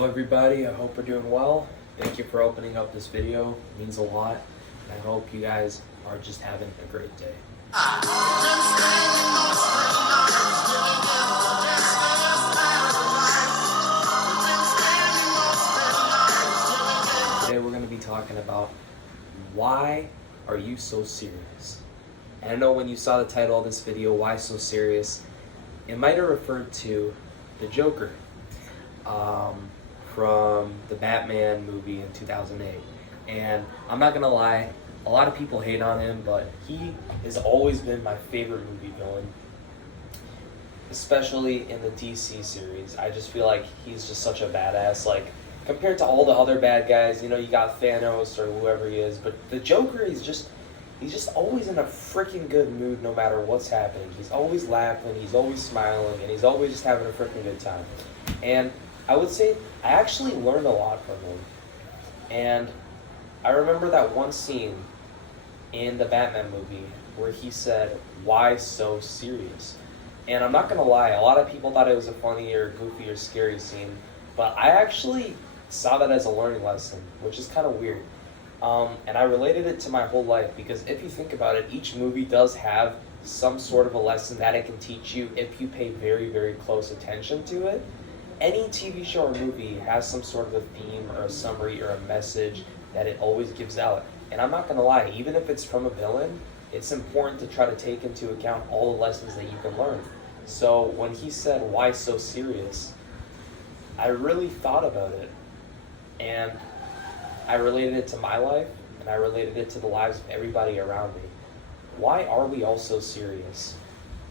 Hello everybody, I hope we're doing well. Thank you for opening up this video, it means a lot. I hope you guys are just having a great day. Today we're going to be talking about why are you so serious? And I know when you saw the title of this video, why so serious, it might have referred to the Joker. From the Batman movie in 2008. And I'm not gonna lie, a lot of people hate on him, but he has always been my favorite movie villain, especially in the DC series. I just feel like he's just such a badass. Like, compared to all the other bad guys, you got Thanos or whoever he is, but the Joker, he's just always in a freaking good mood no matter what's happening. He's always laughing, he's always smiling, and he's always just having a freaking good time. And I would say I actually learned a lot from him. And I remember that one scene in the Batman movie where he said, "Why so serious?" And I'm not gonna lie, a lot of people thought it was a funny or goofy or scary scene, but I actually saw that as a learning lesson, which is kind of weird. And I related it to my whole life because if you think about it, each movie does have some sort of a lesson that it can teach you if you pay very, very close attention to it. Any TV show or movie has some sort of a theme or a summary or a message that it always gives out. And I'm not gonna lie, even if it's from a villain, it's important to try to take into account all the lessons that you can learn. So when he said, "Why so serious?" I really thought about it. And I related it to my life, and I related it to the lives of everybody around me. Why are we all so serious?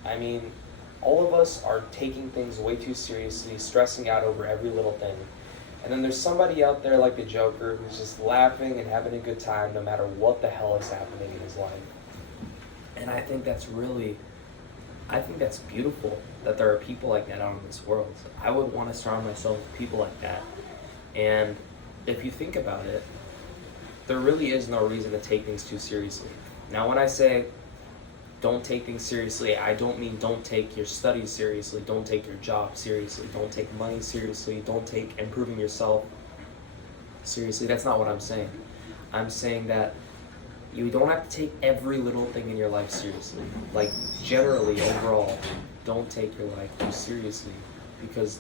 I mean, all of us are taking things way too seriously, stressing out over every little thing. And then there's somebody out there like the Joker who's just laughing and having a good time no matter what the hell is happening in his life. And I think that's beautiful that there are people like that out in this world. I would want to surround myself with people like that. And if you think about it, there really is no reason to take things too seriously. Now, when I say don't take things seriously, I don't mean don't take your studies seriously, don't take your job seriously, don't take money seriously, don't take improving yourself seriously. That's not what I'm saying. I'm saying that you don't have to take every little thing in your life seriously. Like, generally, overall, don't take your life too seriously because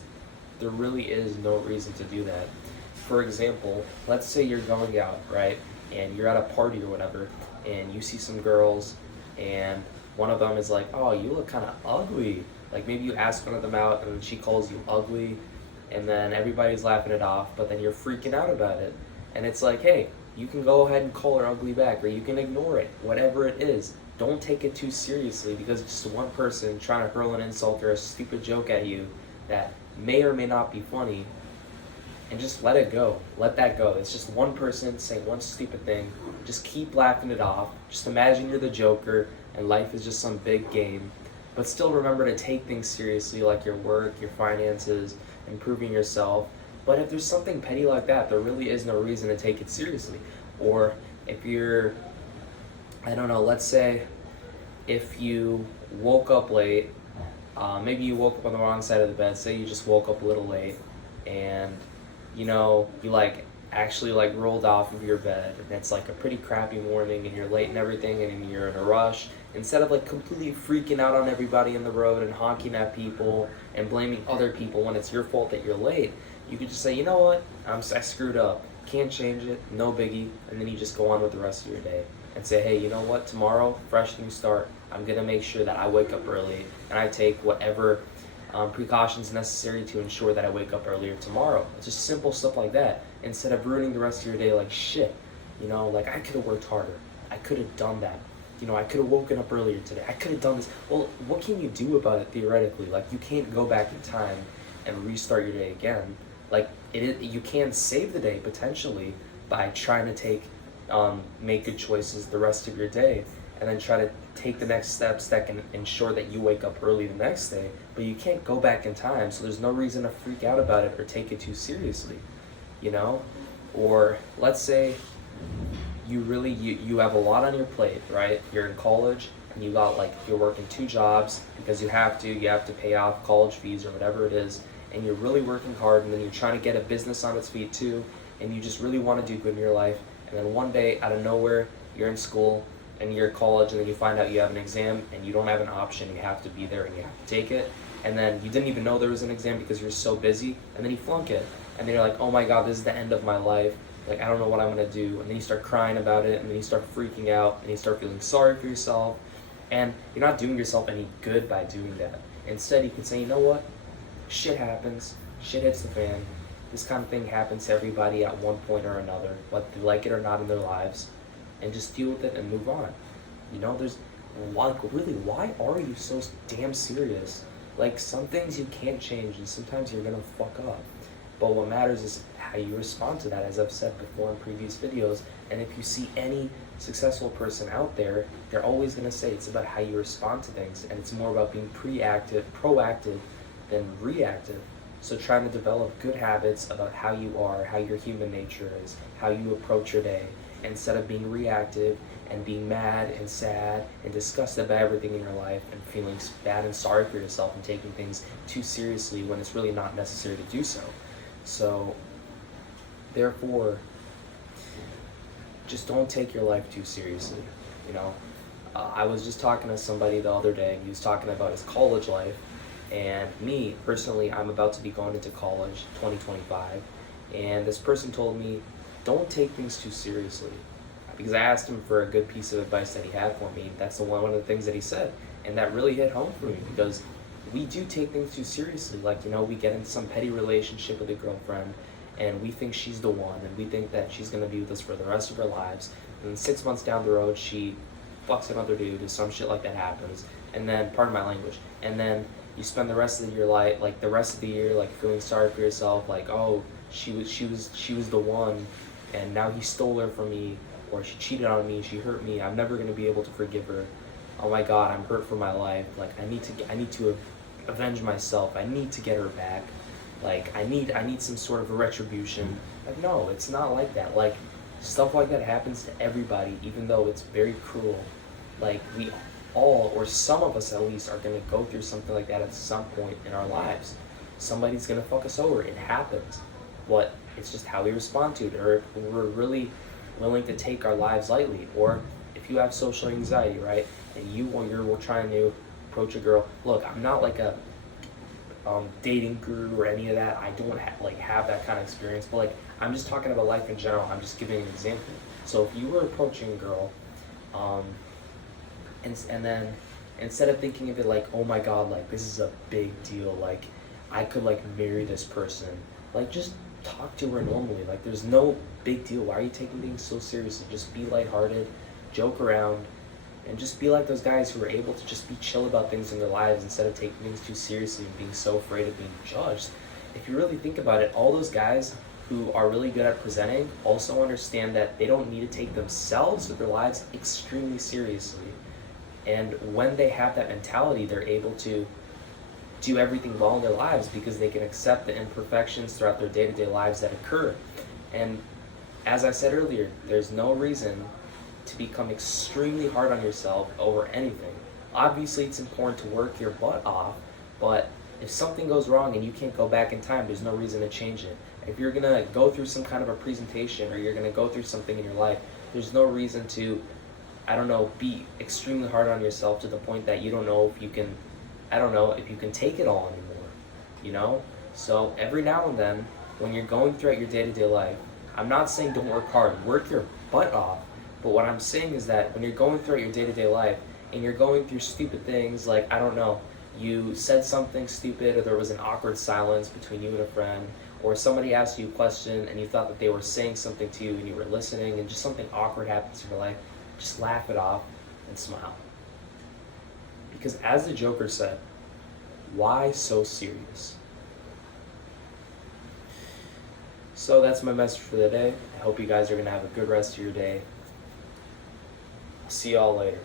there really is no reason to do that. For example, let's say you're going out, right, and you're at a party or whatever, and you see some girls, and one of them is like, "Oh, you look kind of ugly." Like, maybe you ask one of them out and she calls you ugly, and then everybody's laughing it off, but then you're freaking out about it. And it's like, hey, you can go ahead and call her ugly back, or you can ignore it, whatever it is. Don't take it too seriously because it's just one person trying to hurl an insult or a stupid joke at you that may or may not be funny. And just let it go. Let that go. It's just one person saying one stupid thing. Just keep laughing it off. Just imagine you're the Joker and life is just some big game. But still remember to take things seriously, like your work, your finances, improving yourself. But if there's something petty like that, there really is no reason to take it seriously. Or if you're, I don't know, let's say if you woke up late, maybe you woke up on the wrong side of the bed. Say you just woke up a little late and you actually rolled off of your bed and it's like a pretty crappy morning and you're late and everything and you're in a rush. Instead of completely freaking out on everybody in the road and honking at people and blaming other people when it's your fault that you're late, you could just say, "You know what, I screwed up, can't change it, no biggie," and then you just go on with the rest of your day and say, "Hey, you know what, tomorrow, fresh new start, I'm gonna make sure that I wake up early and I take whatever precautions necessary to ensure that I wake up earlier tomorrow." It's just simple stuff like that, instead of ruining the rest of your day like shit. I could have worked harder, I could have done that, I could have woken up earlier today, I could have done this. Well, what can you do about it theoretically? You can't go back in time and restart your day again. You can save the day potentially by trying to make good choices the rest of your day, and then try to take the next steps that can ensure that you wake up early the next day. But you can't go back in time, so there's no reason to freak out about it or take it too seriously, Or let's say you have a lot on your plate, right? You're in college and you're working 2 jobs because you have to pay off college fees or whatever it is, and you're really working hard, and then you're trying to get a business on its feet too, and you just really want to do good in your life, and then one day out of nowhere you're in school and you're at college, and then you find out you have an exam and you don't have an option, you have to be there and you have to take it, and then you didn't even know there was an exam because you're so busy, and then you flunk it, and then you're like, oh my god, this is the end of my life, like I don't know what I'm going to do, and then you start crying about it, and then you start freaking out, and you start feeling sorry for yourself, and you're not doing yourself any good by doing that. Instead, you can say, you know what, shit happens, shit hits the fan, this kind of thing happens to everybody at one point or another, whether they like it or not in their lives, and just deal with it and move on. You know, why are you so damn serious? Like, some things you can't change, and sometimes you're gonna fuck up. But what matters is how you respond to that, as I've said before in previous videos. And if you see any successful person out there, they're always gonna say it's about how you respond to things, and it's more about being proactive than reactive. So trying to develop good habits about how you are, how your human nature is, how you approach your day, instead of being reactive and being mad and sad and disgusted about everything in your life and feeling bad and sorry for yourself and taking things too seriously when it's really not necessary to do so. So, therefore, just don't take your life too seriously, you know? I was just talking to somebody the other day, and he was talking about his college life, and me, personally, I'm about to be going into college, 2025, and this person told me, don't take things too seriously. Because I asked him for a good piece of advice that he had for me. That's one of the things that he said. And that really hit home for me, because we do take things too seriously. Like, you know, we get into some petty relationship with a girlfriend, and we think she's the one, and we think that she's going to be with us for the rest of our lives. And then 6 months down the road, she fucks another dude, or some shit like that happens. And then, pardon my language, and then you spend the rest of your life, like the rest of the year, like feeling sorry for yourself, like, oh, she was the one, and now he stole her from me, or she cheated on me, she hurt me, I'm never going to be able to forgive her. Oh my god, I'm hurt for my life. Like, I need to avenge myself. I need to get her back. Like, I need some sort of a retribution. Like, no, it's not like that. Like, stuff like that happens to everybody, even though it's very cruel. Like, we all, or some of us at least, are going to go through something like that at some point in our lives. Somebody's going to fuck us over. It happens. But it's just how we respond to it, or if we're really willing to take our lives lightly, or if you have social anxiety, right, and you're trying to approach a girl. Look, I'm not like a dating guru or any of that. I don't have that kind of experience, but like, I'm just talking about life in general. I'm just giving an example. So if you were approaching a girl, and then instead of thinking of it like, oh my god, like this is a big deal, like I could like marry this person, like just talk to her normally. Like, there's no big deal. Why are you taking things so seriously? Just be lighthearted, joke around, and just be like those guys who are able to just be chill about things in their lives instead of taking things too seriously and being so afraid of being judged. If you really think about it, all those guys who are really good at presenting also understand that they don't need to take themselves or their lives extremely seriously. And when they have that mentality, they're able to do everything well in their lives because they can accept the imperfections throughout their day-to-day lives that occur. And as I said earlier, there's no reason to become extremely hard on yourself over anything. Obviously, it's important to work your butt off, but if something goes wrong and you can't go back in time, there's no reason to change it. If you're gonna go through some kind of a presentation, or you're gonna go through something in your life, there's no reason to, be extremely hard on yourself to the point that you don't know if you can, if you can take it all anymore, So every now and then, when you're going throughout your day-to-day life, I'm not saying don't work hard, work your butt off, but what I'm saying is that when you're going throughout your day-to-day life, and you're going through stupid things like, you said something stupid, or there was an awkward silence between you and a friend, or somebody asked you a question and you thought that they were saying something to you and you were listening, and just something awkward happens in your life, just laugh it off and smile. Because as the Joker said, why so serious? So that's my message for the day. I hope you guys are going to have a good rest of your day. I'll see y'all later.